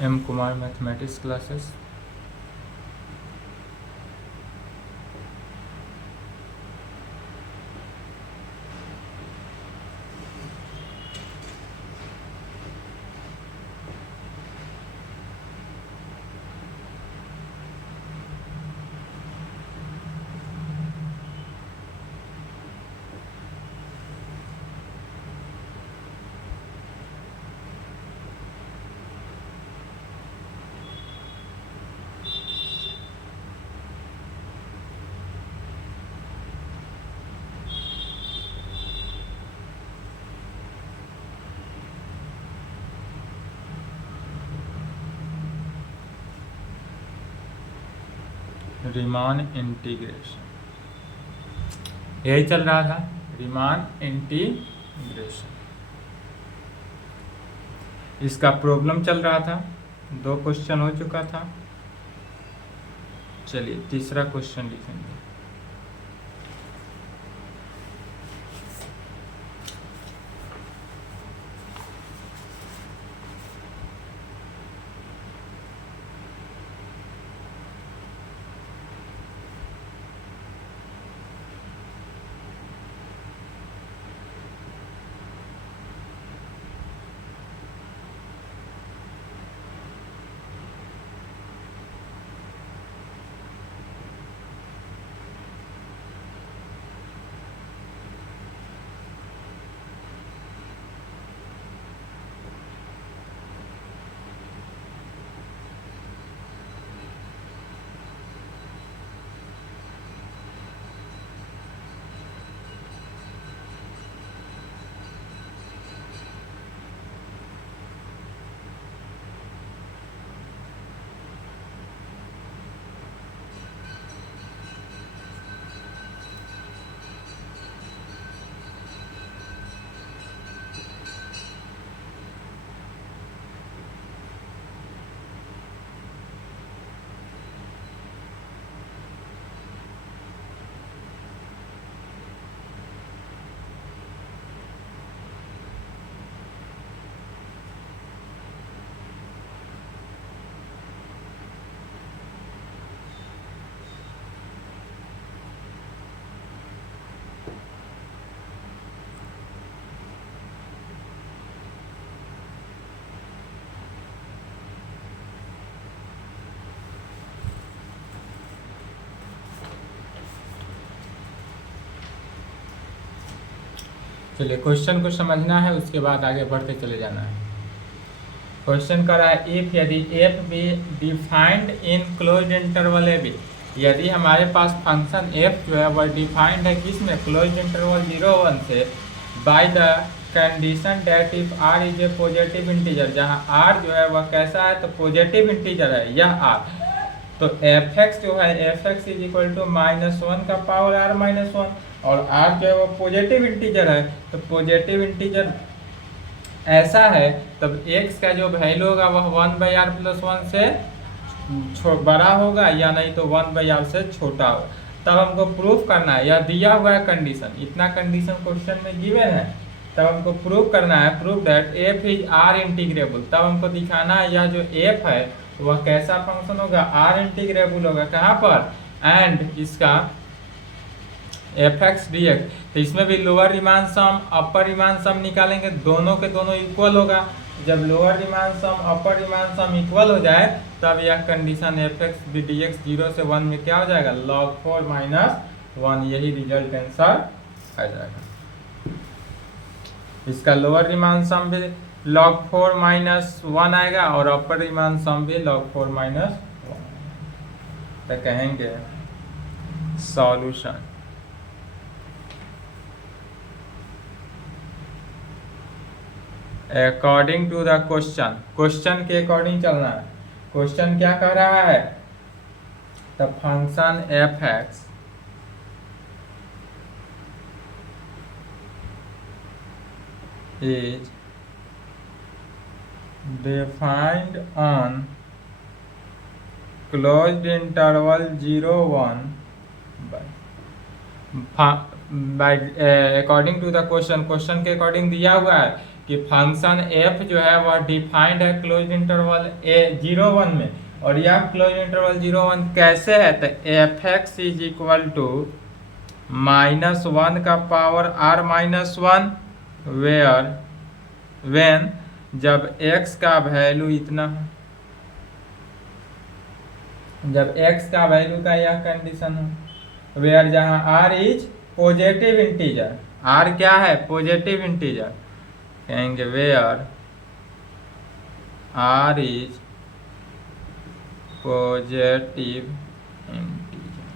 M Kumar mathematics classes. Riemann integration यही चल रहा था, रीमान इंटीग्रेशन। इसका प्रॉब्लम चल रहा था, 2 क्वेश्चन हो चुका था। चलिए तीसरा क्वेश्चन लिखेंगे। चलिए क्वेश्चन को समझना है, उसके बाद आगे बढ़ते चले जाना है। क्वेश्चन कर रहा है इफ यदि f be defined in closed interval a b, यदि हमारे पास फंक्शन एफ जो है वह डिफाइंड है किस में, क्लोज्ड इंटरवल 0-1 से, by the condition that if r is a positive integer, जहाँ आर जो है वह कैसा है, तो पॉजिटिव इंटीजर है यह आर, तो एफ एक्स जो है f x is equal to -1 का पावर आर -1, और आर जो है वो पॉजिटिव इंटीजर है, तो पॉजिटिव इंटीजर ऐसा है तब x का जो वैल्यू होगा वह 1/r+1 से बड़ा होगा, या नहीं तो 1/r से छोटा होगा। तब हमको प्रूफ करना है, यह दिया हुआ है कंडीशन, इतना कंडीशन क्वेश्चन में गिवन है, तब हमको प्रूफ करना है, proof that F is R integrable. तब हमको दिखाना है यह जो एफ है वह कैसा फंक्शन होगा, आर इंटीग्रेबल होगा, कहाँ पर, एंड इसका एफ एक्स डी एक्स। तो इसमें भी lower Riemann sum upper Riemann sum निकालेंगे, दोनों के दोनों इक्वल होगा। जब lower Riemann sum upper Riemann sum equal हो जाए तब यह condition f x b d x 0 से 1 में क्या हो जाएगा, log 4 - 1, यही रिजल्ट आंसर आ जाएगा। इसका लोअर रिमान सम भी log 4 - 1 आएगा और अपर रिमान सम भी log 4 - 1, तो कहेंगे solution. According to the question, question के अकॉर्डिंग चलना है। क्वेश्चन क्या कह रहा है, the function f x is defined on closed interval 0-1 by according to the question, question के अकॉर्डिंग दिया हुआ है कि फंक्शन एफ जो है वह डिफाइंड है क्लोज इंटरवल A01 में, और यह क्लोज इंटरवल 0-1 कैसे है, तो f x is equal to -1 का पावर r-1 वेयर वेन जब x का वैल्यू इतना है, जब x का वैल्यू का यह कंडीशन है, वेयर जहां r is positive integer, r क्या है, पॉजिटिव इंटीजर, कहेंगे where r is positive integer,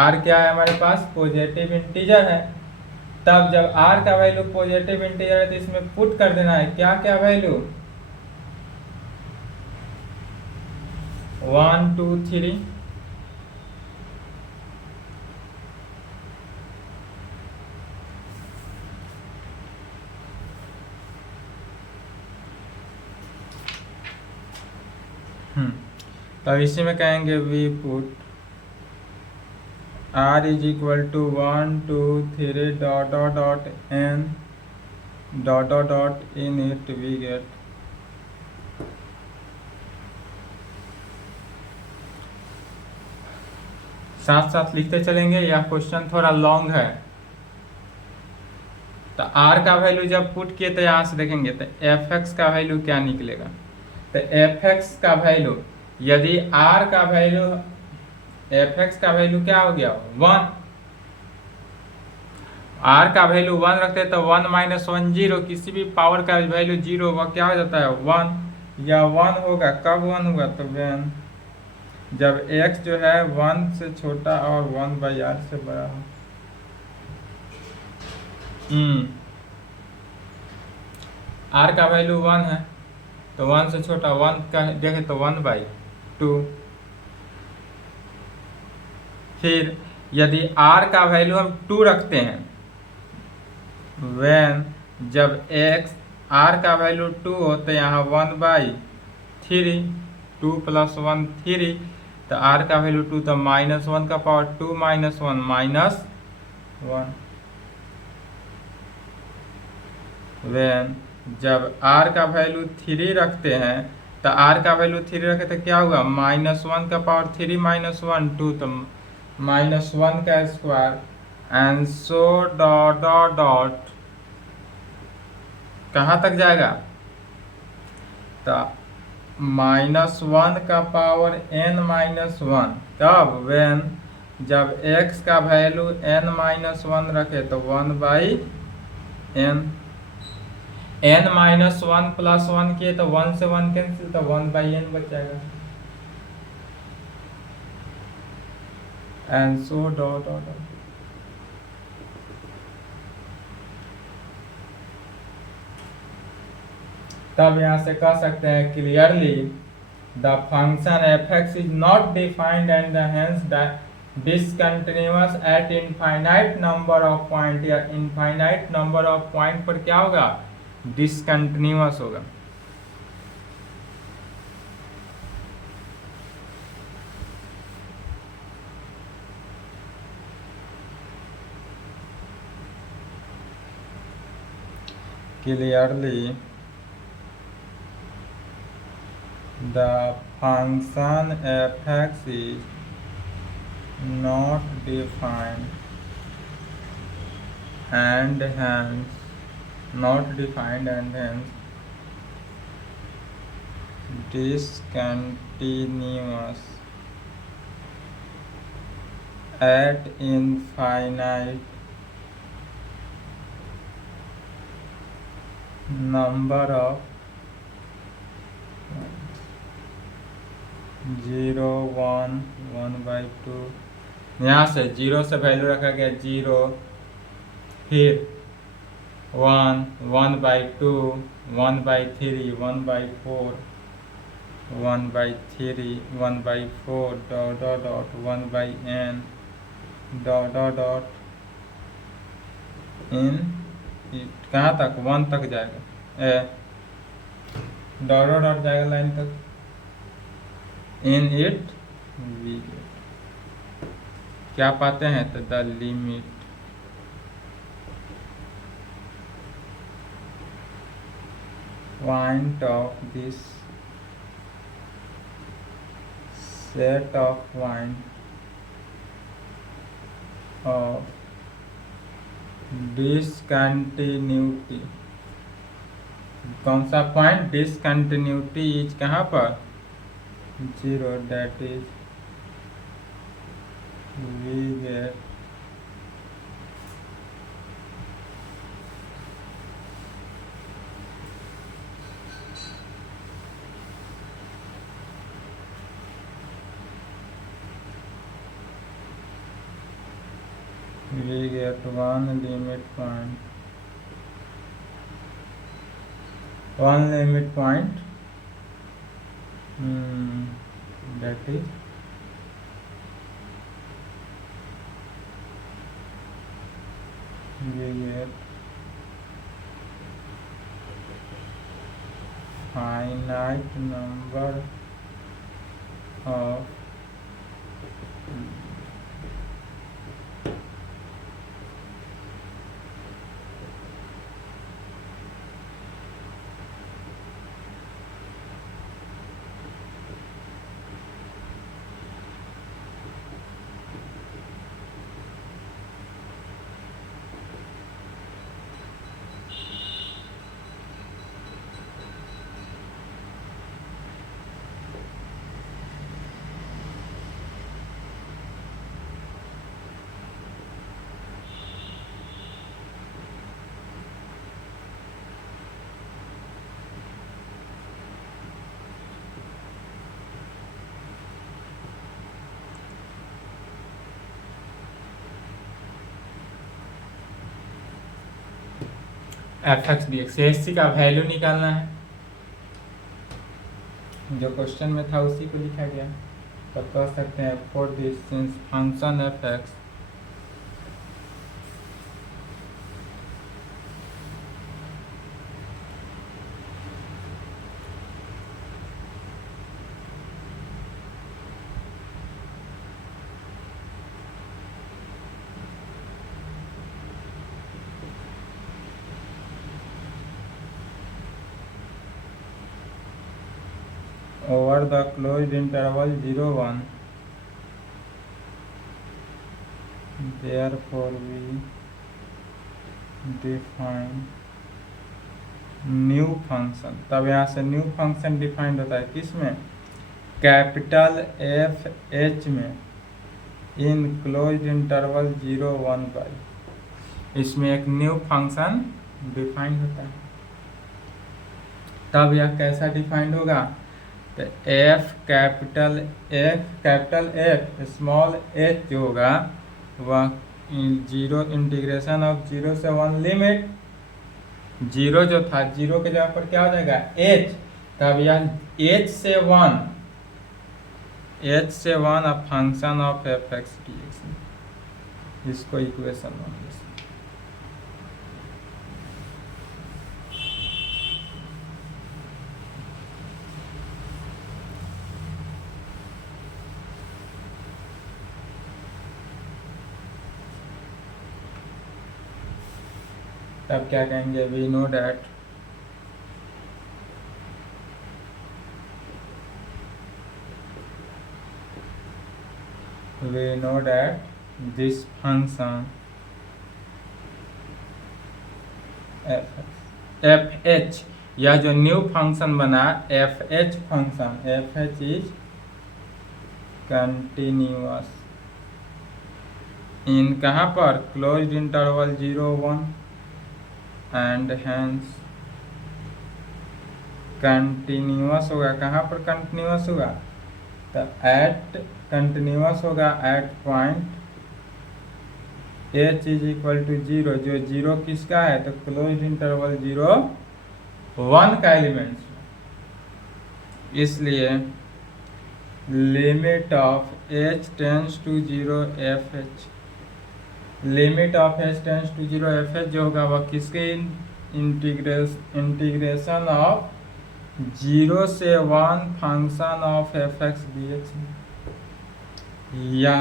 r क्या है हमारे पास, पॉजिटिव इंटीजर है। तब जब r का वैल्यू पॉजिटिव इंटीजर है तो इसमें पुट कर देना है क्या क्या वैल्यू, 1 2 3, तब इसी में कहेंगे we put r is equal to 1 2 3 dot dot dot n dot dot dot in it we get साथ साथ लिखते चलेंगे, यह क्वेश्चन थोड़ा लॉन्ग है। तो r का वैल्यू जब पुट किए तो यहाँ से देखेंगे तो एफ एक्स का वैल्यू क्या निकलेगा, तो एफ एक्स का वैल्यू यदि r का वैल्यू एफ एक्स का वैल्यू क्या हो गया 1, r का वैल्यू 1 रखते तो 1 - 1 0, किसी भी पावर का वैल्यू 0 वह क्या हो जाता है 1, या 1 होगा, कब 1 होगा, तो when जब x जो है 1 से छोटा और 1/r से बड़ा हो। r का वैल्यू 1 है तो 1 से छोटा 1 का देखे तो 1/2। फिर यदि r का वैल्यू हम 2 रखते हैं, when जब x r का वैल्यू 2 हो तो यहाँ 1/3, 2 + 1 3, तो r का वैल्यू 2 तो -1 का पावर 2 - 1 -1। when जब r का वैल्यू 3 रखते हैं, तो r का वैल्यू 3 रखे तो क्या होगा, -1 का पावर 3 - 1 2, तो -1 का square, and so dot dot dot कहाँ तक जाएगा, तो -1 का पावर n-1, तब when जब x का वैल्यू n-1 रखे तो 1/n, n-1 + 1 किए तो 1 से 1 कैंसिल, तो 1/n बच जाएगा, and so dot dot dot. तब यहाँ से कह सकते हैं clearly the function f x is not defined and hence discontinuous eight infinite number of point, या इनफाइनाइट नंबर ऑफ पॉइंट पर क्या होगा, डिसकंटिन्यूअस होगा। Clearly the function f(x) is not defined and hence discontinuous at infinite number of 0 1 1/2, यहाँ से 0 से value रखा गया 0, फिर 1 1/2 1/3 1/4 1/3 1/4 dot dot dot 1/n dot dot dot इन कहाँ तक 1 तक जाएगा, डॉट डॉट डॉट जाएगा लाइन तक, इन इट वी क्या पाते हैं, तो the limit point of this set of point of discontinuity, कौन सा पॉइंट डिसकंटिन्यूटी इज कहाँ पर 0, that is we get one limit point, that is we get finite number of F x D X C का value निकालना है, जो question में था उसी को लिखा गया। तो कह सकते हैं for this since function f x over the closed interval 0, 1, therefore we define new function. तब यहाँ से न्यू फंक्शन डिफाइंड होता है किसमें, कैपिटल एफ एच में, इन क्लोज्ड इंटरवल 0, 1 बाई, इसमें एक न्यू फंक्शन डिफाइंड होता है। तब यह कैसा डिफाइंड होगा, तो F capital F small H जो होगा वह 0 इंटीग्रेशन ऑफ 0 से 1 लिमिट, 0 जो था 0 के जगह पर क्या हो जाएगा एच, तब यह एच से 1 a function of F x D X, इसको इक्वेशन 1। तब क्या कहेंगे, we know that this function F H, यह जो न्यू फंक्शन बना F H function, F H is continuous in कहाँ पर, closed interval 0, 1, and hence continuous होगा। कहाँ पर कंटिन्यूअस होगा, तो एट कंटिन्यूअस होगा at point H is equal to 0, जो 0 किसका है, तो क्लोज्ड इंटरवल 0, 1 का एलिमेंट, इसलिए limit of h tends to 0 f h, limit of h tends to 0 f h जो होगा वह किसके इंटीग्रेशन ऑफ 0 से 1 function of F x D x, या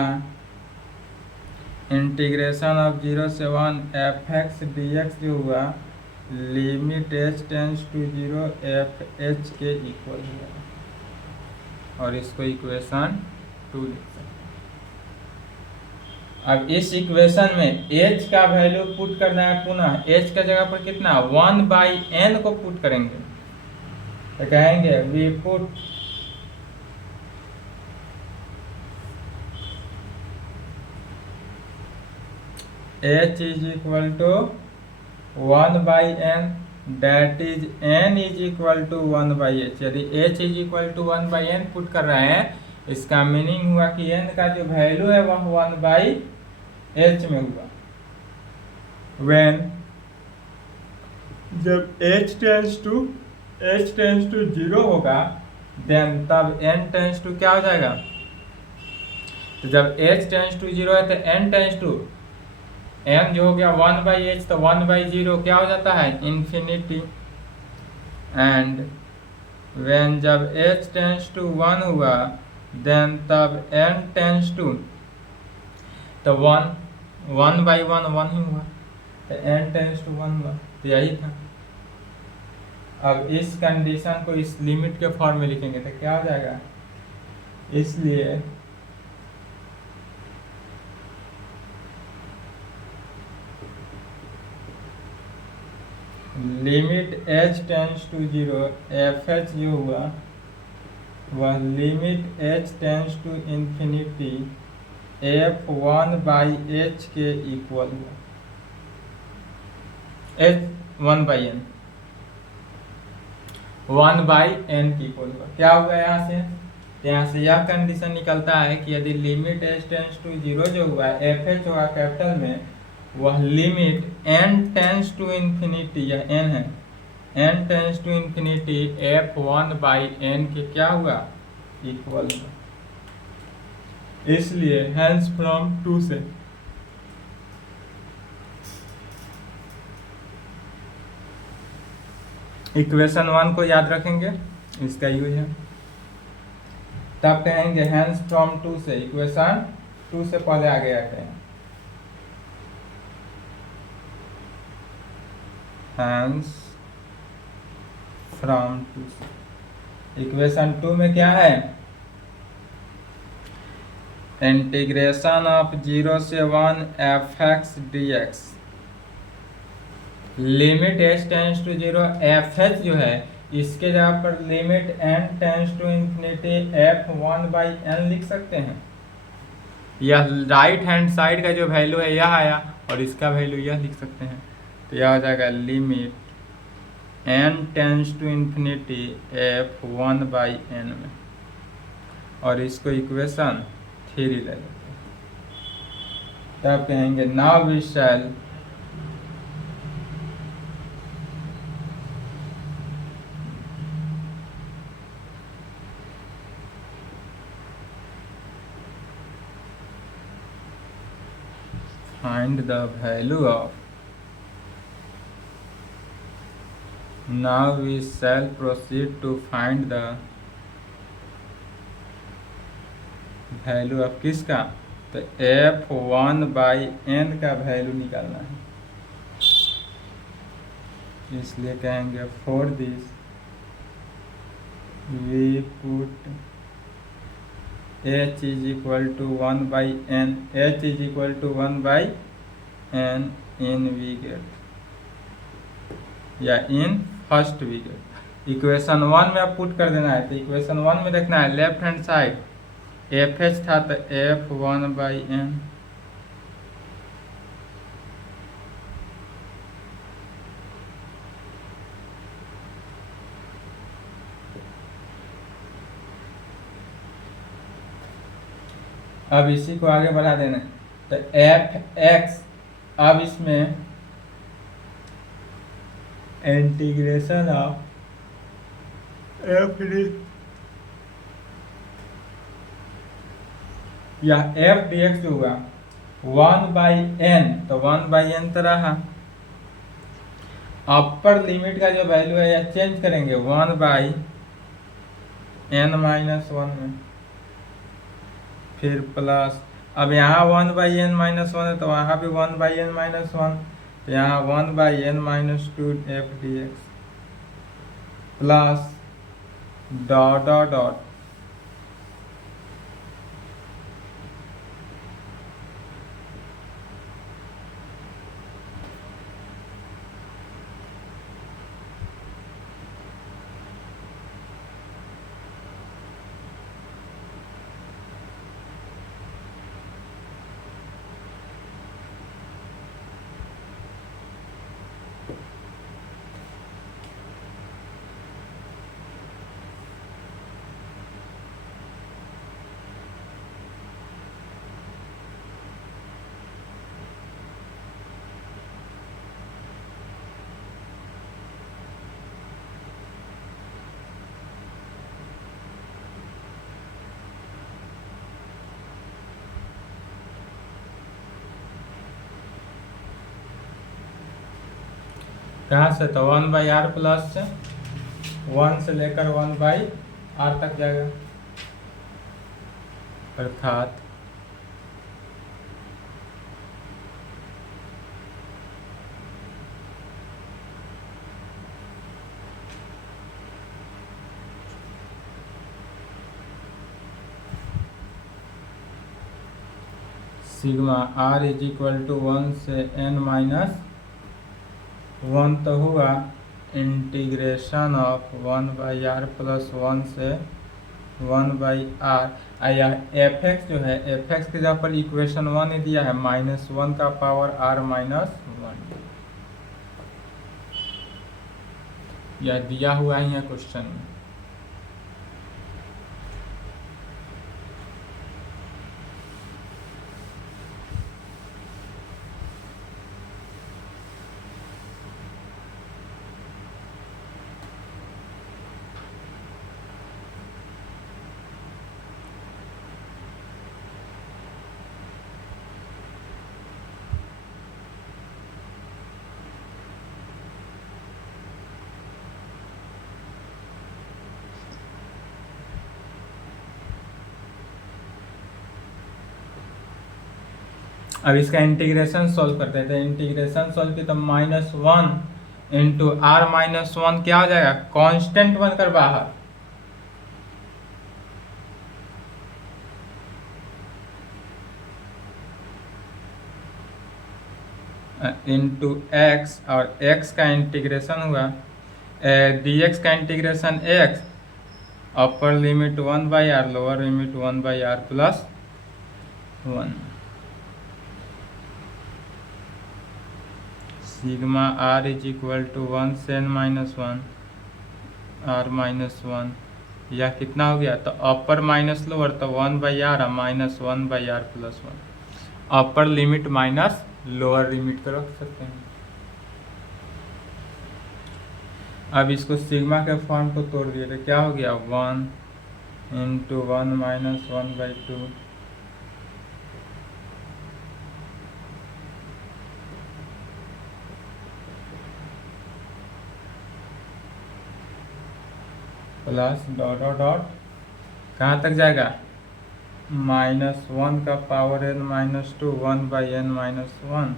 इंटीग्रेशन ऑफ 0 से 1 एफ एक्स डी एक्स जो हुआ limit h tends to 0 f h के इक्वल है, और इसको इक्वेशन 2 लिख सकते हैं। अब इस इक्वेशन में h का वैल्यू पुट करना है, पुनः h का जगह पर कितना 1/n को पुट करेंगे, तो कहेंगे we put h is equal to 1/n, that is n is equal to 1/h। यदि h is equal to 1/n put कर रहे हैं, इसका मीनिंग हुआ कि n का जो वैल्यू है वह 1/h में हुआ। when जब h टेंस टू 0 होगा, देन तब n टेंस टू क्या हो जाएगा, तो जब h टेंस टू 0 है तो n टेंस टू n जो हो गया 1/h, तो 1/0 क्या हो जाता है इन्फिनिटी। एंड when जब h टेंस टू 1 हुआ, देन तब n टेंस टू, तो 1/1 1 ही हुआ, तो n टेंस टू 1 हुआ, तो यही था। अब इस कंडीशन को इस लिमिट के फॉर्म में लिखेंगे तो क्या हो जाएगा, इसलिए limit h tends to 0 f h जो हुआ वह limit h tends to infinity f 1/h के इक्वल हुआ, h 1/n 1/n के इक्वल हुआ। क्या हुआ यहाँ से यह कंडीशन निकलता है कि यदि लिमिट h टेंस टू 0 जो हुआ एफ एच होगा कैपिटल में, वह limit n tends to infinity, यह n है, n tends to infinity f 1/n के क्या हुआ इक्वल हुआ। इसलिए हैंस फ्रॉम 2 से इक्वेशन 1 को याद रखेंगे, इसका यूज है। तब कहेंगे हैंस फ्रॉम 2 से, इक्वेशन 2 से पहले आगे आते हैं, हैंस फ्रॉम 2 से। इक्वेशन 2 में क्या है, इंटीग्रेशन ऑफ 0 से 1 fx dx, limit h tends to 0 fh जो है इसके जगह पर limit n tends to infinity f 1/n लिख सकते हैं। यह राइट हैंड साइड का जो वैल्यू है यह आया, और इसका वैल्यू यह लिख सकते हैं, तो यह हो जाएगा limit n tends to infinity f 1/n में, और इसको इक्वेशन 3 ले लेते हैं। तब कहेंगे now we shall find the value of, now we shall proceed to find the value of किसका, तो f 1/n का वैल्यू निकालना है। इसलिए कहेंगे for this we put h is equal to 1/n, h is equal to 1/n in विकेट या in first wicket. Equation 1 में आप पुट कर देना है, तो इक्वेशन 1 में देखना है left hand side F H था तो f 1/n, अब इसी को आगे बढ़ा देना है, तो एफ एक्स, अब इसमें इंटीग्रेशन ऑफ एफ या एफ डी एक्स जो हुआ 1/n, तो 1/n तो रहा। अपर लिमिट का जो वैल्यू है यह चेंज करेंगे 1/n माइनस 1 में, फिर प्लस, अब यहाँ 1/n माइनस 1 है तो वहाँ भी 1/n माइनस 1, तो यहाँ 1/n-2 f dx plus dot dot dot कहाँ से, तो 1/r प्लस से 1 से लेकर 1/r तक जाएगा, अर्थात sigma r is equal to 1 से n-1 तो हुआ इंटीग्रेशन ऑफ 1/r प्लस 1 से 1/r। यह एफ एक्स जो है, एफ एक्स के जगह पर इक्वेशन 1 ने दिया है -1 का पावर r-1, यह दिया हुआ है यहाँ क्वेश्चन में। अब इसका इंटीग्रेशन सॉल्व करते हैं, तो इंटीग्रेशन सॉल्व की तो -1 इंटू r-1 क्या हो जाएगा, कांस्टेंट बनकर बाहर, इंटू x, और x का इंटीग्रेशन हुआ dx का integration x, upper limit 1/r, lower limit 1/r plus 1, sigma r is equal to 1 से n-1 r-1, यह कितना हो गया, तो अपर माइनस लोअर, तो 1/r -1/r plus 1, upper limit minus lower limit को रख सकते हैं। अब इसको सिग्मा के फॉर्म को तोड़ दिए तो क्या हो गया, 1 into 1 minus 1/2 plus dot dot dot कहाँ तक जाएगा, -1 का पावर n-2 1/n-1 -1।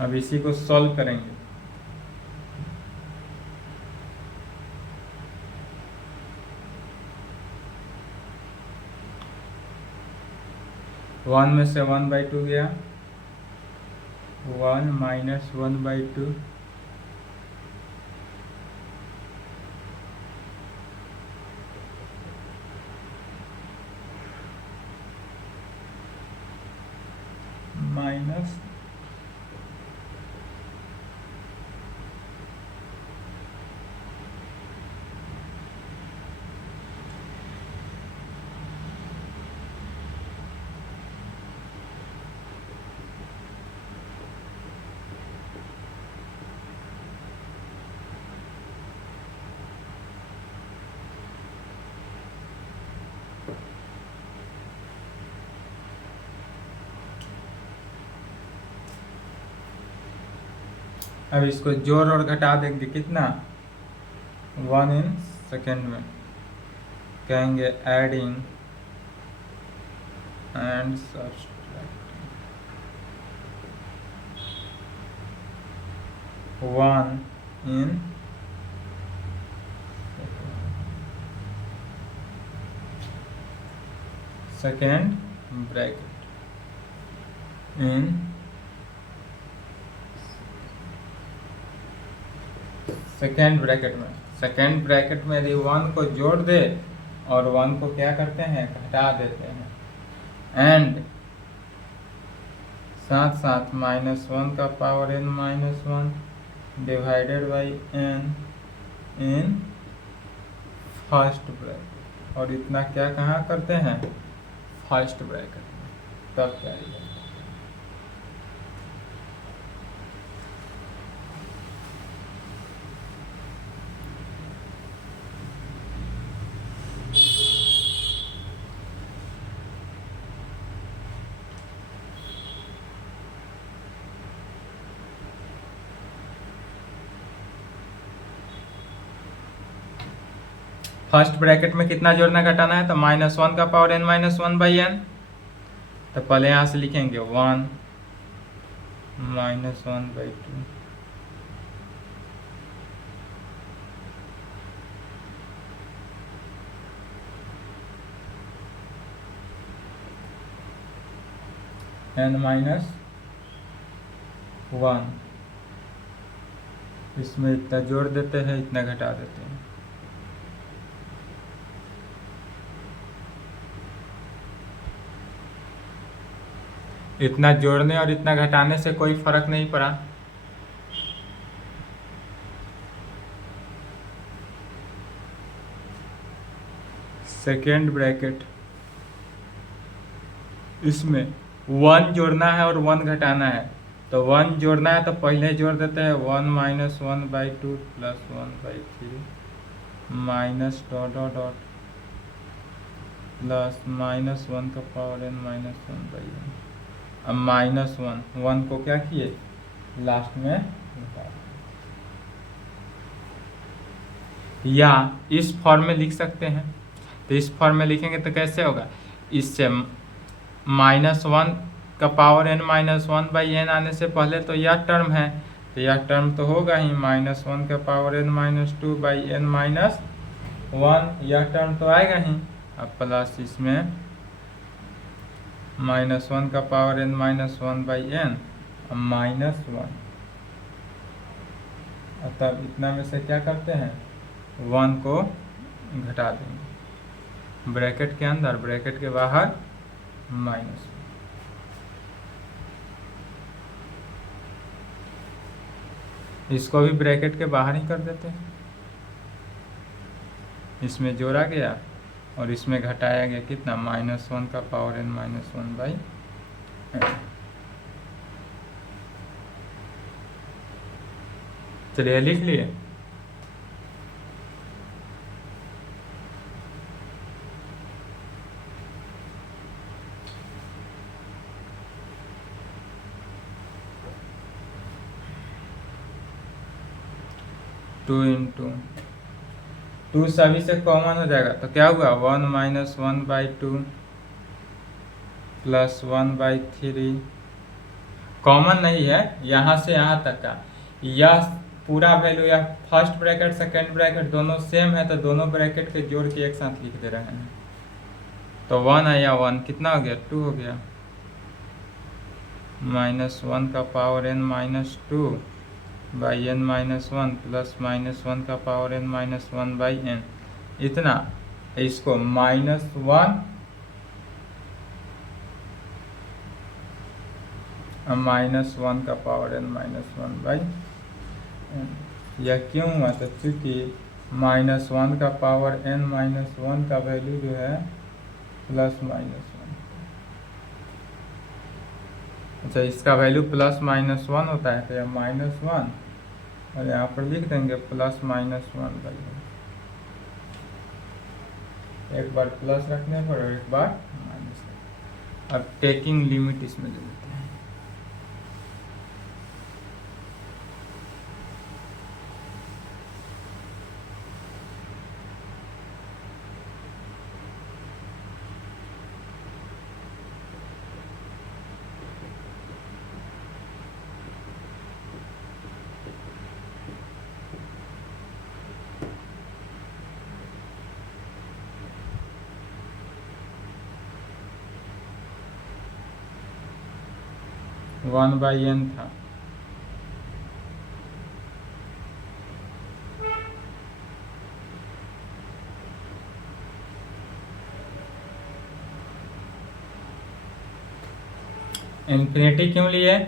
अब इसी को सॉल्व करेंगे, वन में से 1/2 गया, 1 माइनस 1/2 माइनस अब इसको जोड़ और घटा देंगे कितना 1 इन सेकेंड में कहेंगे adding and subtracting 1 in second bracket in second bracket में यदि 1 को जोड़ दे और 1 को क्या करते हैं घटा देते हैं एंड साथ साथ -1 का power n-1 divided by n in first bracket और इतना क्या कहाँ करते हैं फर्स्ट ब्रैकेट में तब क्या रहेगा फर्स्ट ब्रैकेट में कितना जोड़ना घटाना है तो -1 का पावर n-1 बाई n तो पहले यहाँ से लिखेंगे 1 -1 बाई 2 n-1 इसमें इतना जोड़ देते हैं इतना घटा देते हैं इतना जोड़ने और इतना घटाने से कोई फर्क नहीं पड़ा सेकेंड ब्रैकेट इसमें 1 जोड़ना है और 1 घटाना है तो 1 जोड़ना है तो पहले जोड़ देते हैं 1 -1 by 2 plus 1 by 3 minus dot dot dot plus -1 का पावर n-1 बाई n अब -1 को क्या किए लास्ट में घटा या इस फॉर्म में लिख सकते हैं तो इस फॉर्म में लिखेंगे तो कैसे होगा इससे -1 का पावर n-1 बाई n आने से पहले तो यह टर्म है तो यह टर्म तो होगा ही -1 का पावर n-2 बाई n-1 यह टर्म तो आएगा ही अब प्लस इसमें -1 का पावर n-1 बाई n -1 तब इतना में से क्या करते हैं 1 को घटा देंगे ब्रैकेट के अंदर ब्रैकेट के बाहर -1 इसको भी ब्रैकेट के बाहर ही कर देते हैं इसमें जोड़ा गया और इसमें घटाया गया कितना -1 का पावर n-1 बाई n चलिए लिख लिए टू इंटू 2 सभी से कॉमन हो जाएगा तो क्या हुआ 1 -1 बाई 2 प्लस 1 बाई 3 कॉमन नहीं है यहाँ से यहाँ तक का यह पूरा वैल्यू या फर्स्ट ब्रैकेट सेकेंड ब्रैकेट दोनों सेम है तो दोनों ब्रैकेट के जोड़ के एक साथ लिख दे रहे हैं तो 1 आया 1 कितना हो गया 2 हो गया -1 का power n-2 by n-1 plus -1 का पावर n-1 बाई n इतना इसको -1 -1 का पावर n-1 बाई n यह क्यों हुआ तो चूँकि -1 का पावर n-1 का वैल्यू जो है +-1 अच्छा इसका वैल्यू +-1 होता है तो यह -1 और यहाँ पर लिख देंगे +-1 बाई एक बार प्लस रखने पर और एक बार माइनस। अब टेकिंग लिमिट इसमें ले लेते हैं 1/n था। इन्फिनिटी क्यों लिए?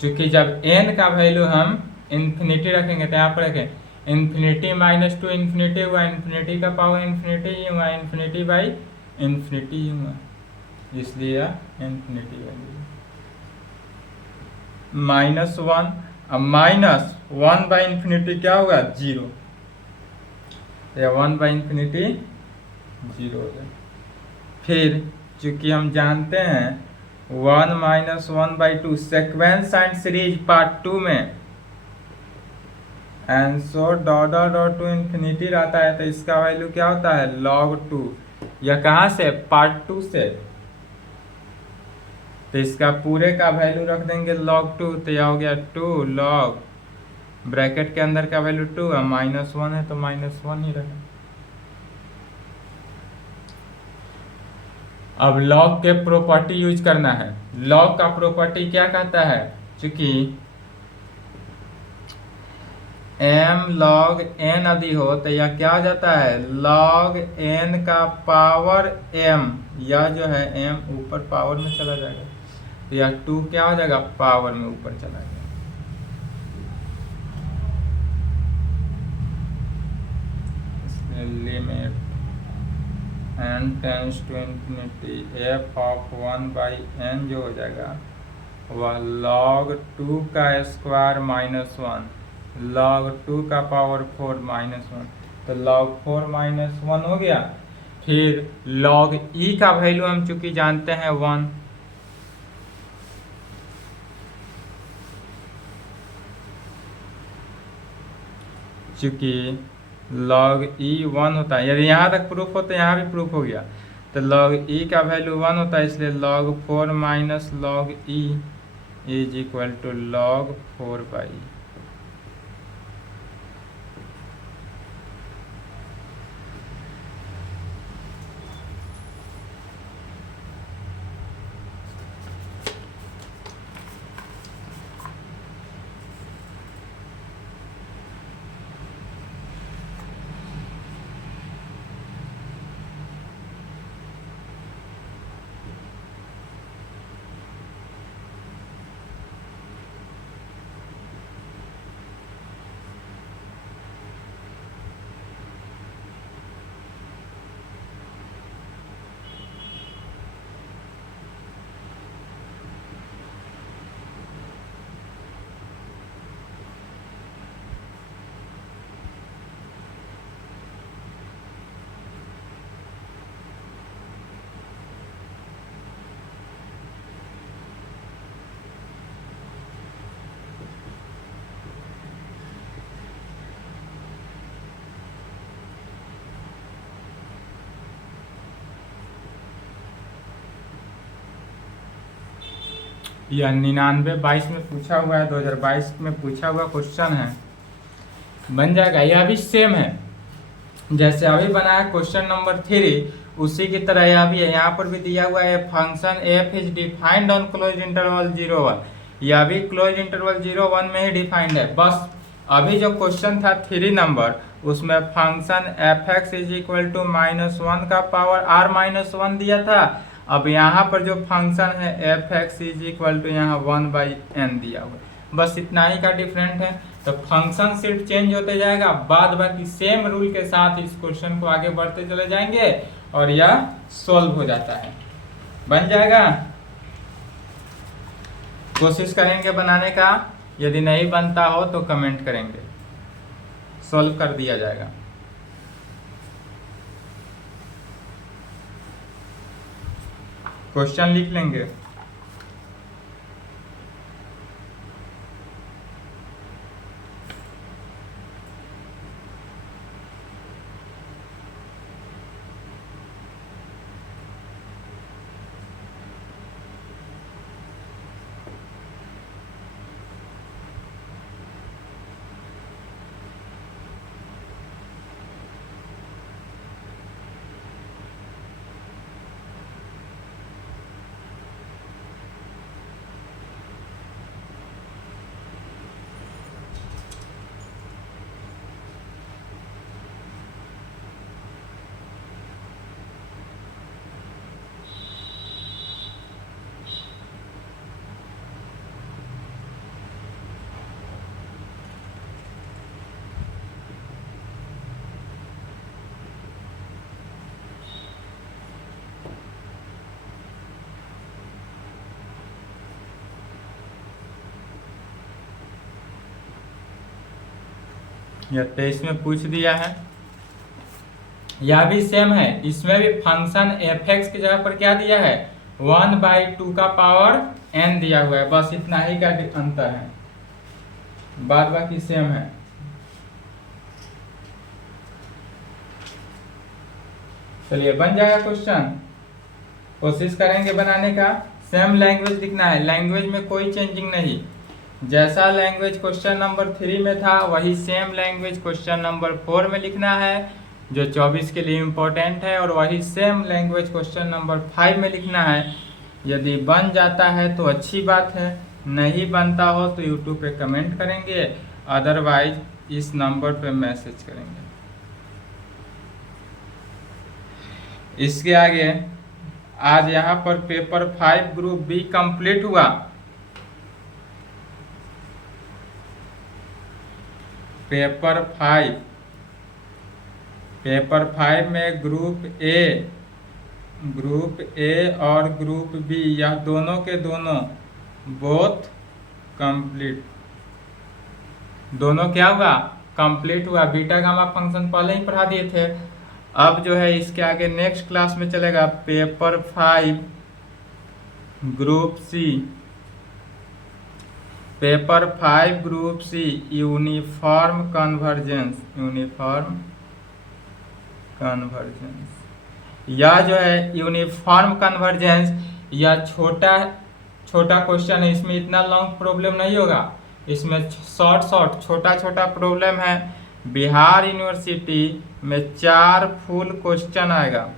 क्योंकि जब n का वैल्यू हम इन्फिनिटी रखेंगे तो यहाँ पर रखें इन्फिनिटी -2 इन्फिनिटी हुआ, इन्फिनिटी का पावर इन्फिनिटी ही हुआ, इन्फिनिटी बाई इन्फिनिटी ही हुआ, इसलिए इन्फिनिटी वैल्यू -1। अब -1/इन्फिनिटी क्या होगा? 0। या 1/इन्फिनिटी 0 हो गया। फिर चूंकि हम जानते हैं 1 - 1/2 सेक्वेंस एंड सीरीज पार्ट 2 में and so dot to infinity रहता है, तो इसका वैल्यू क्या होता है? log 2। यह कहाँ से? पार्ट 2 से। तो इसका पूरे का वैल्यू रख देंगे log 2, तो यह हो गया 2 log ब्रैकेट के अंदर का वैल्यू 2 है, -1 है तो -1 ही रहे। अब log के प्रॉपर्टी यूज करना है। log का प्रॉपर्टी क्या कहता है? चूंकि m log n यदि हो तो यह क्या हो जाता है? log n का पावर m, यह जो है m ऊपर पावर में चला जाएगा, तो यह 2 क्या हो जाएगा? पावर में ऊपर चला जाएगा। Limit n tends to infinity f of 1/n जो हो जाएगा वह log 2 का स्क्वायर -1 log 2 का पावर 4 -1, तो log 4 -1 हो गया। फिर log e का वैल्यू हम चूंकि जानते हैं 1, चूंकि log e 1 होता है, यदि यहाँ तक प्रूफ हो तो यहाँ भी प्रूफ हो गया, तो log e का वैल्यू 1 होता है, इसलिए log 4 minus log e is equal to log 4/e। यह 99/22 में पूछा हुआ है, 2022 में पूछा हुआ क्वेश्चन है, बन जाएगा। यह भी सेम है जैसे अभी बना है क्वेश्चन नंबर 3, उसी की तरह यह भी है। यहाँ पर भी दिया हुआ है function f is defined on close interval 0, 1, यह भी क्लोज इंटरवल 0, 1 में ही डिफाइंड है। बस अभी जो क्वेश्चन था 3 नंबर, उसमें function f(x) is equal to -1 का पावर r-1 दिया था। अब यहाँ पर जो फंक्शन है f(x) इज इक्वल टू यहाँ 1/n दिया हुआ है, बस इतना ही का डिफरेंट है। तो फंक्शन सिर्फ चेंज होते जाएगा, बाद बाकी सेम रूल के साथ इस क्वेश्चन को आगे बढ़ते चले जाएंगे और यह सॉल्व हो जाता है, बन जाएगा। कोशिश करेंगे बनाने का, यदि नहीं बनता हो तो कमेंट करेंगे, सॉल्व कर दिया जाएगा। क्वेश्चन लिख लेंगे। यह 23 में पूछ दिया है। यह भी सेम है, इसमें भी फंक्शन एफ एक्स की जगह पर क्या दिया है 1/2 का पावर n दिया हुआ है, बस इतना ही का अंतर है, बाद बाकी सेम है। चलिए बन जाएगा क्वेश्चन, कोशिश करेंगे बनाने का। सेम लैंग्वेज लिखना है, लैंग्वेज में कोई चेंजिंग नहीं, जैसा लैंग्वेज क्वेश्चन नंबर 3 में था वही सेम लैंग्वेज क्वेश्चन नंबर 4 में लिखना है, जो 24 के लिए इम्पोर्टेंट है, और वही सेम लैंग्वेज क्वेश्चन नंबर 5 में लिखना है। यदि बन जाता है तो अच्छी बात है, नहीं बनता हो तो यूट्यूब पे कमेंट करेंगे, अदरवाइज इस नंबर पे मैसेज करेंगे। इसके आगे आज यहाँ पर पेपर 5 ग्रुप बी कंप्लीट हुआ। पेपर 5 में ग्रुप ए और ग्रुप बी यह दोनों के दोनों बोथ कंप्लीट, दोनों क्या हुआ कंप्लीट हुआ। बीटा गामा फंक्शन पहले ही पढ़ा दिए थे। अब जो है इसके आगे नेक्स्ट क्लास में चलेगा paper 5 group C, paper 5 group C uniform convergence, यह जो है यूनिफॉर्म कन्वर्जेंस, यह छोटा क्वेश्चन है, इसमें इतना लॉन्ग प्रॉब्लम नहीं होगा, इसमें शॉर्ट छोटा प्रॉब्लम है। बिहार यूनिवर्सिटी में 4 फुल क्वेश्चन आएगा,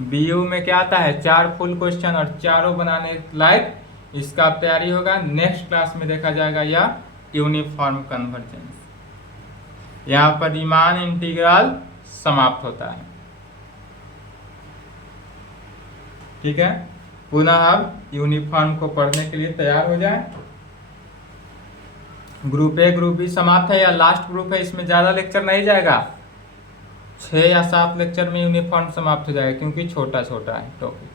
बीयू में क्या आता है 4 फुल क्वेश्चन, और चारों बनाने लायक इसका तैयारी होगा। नेक्स्ट क्लास में देखा जाएगा या यूनिफॉर्म कन्वर्जेंस। यहाँ पर रीमान इंटीग्रल समाप्त होता है। ठीक है, पुनः अब यूनिफॉर्म को पढ़ने के लिए तैयार हो जाए। ग्रुप ए ग्रुप बी समाप्त है, या लास्ट ग्रुप है, इसमें ज़्यादा लेक्चर नहीं जाएगा, 6 या 7 लेक्चर में यूनिफॉर्म समाप्त हो जाएगा, क्योंकि छोटा है टॉपिक।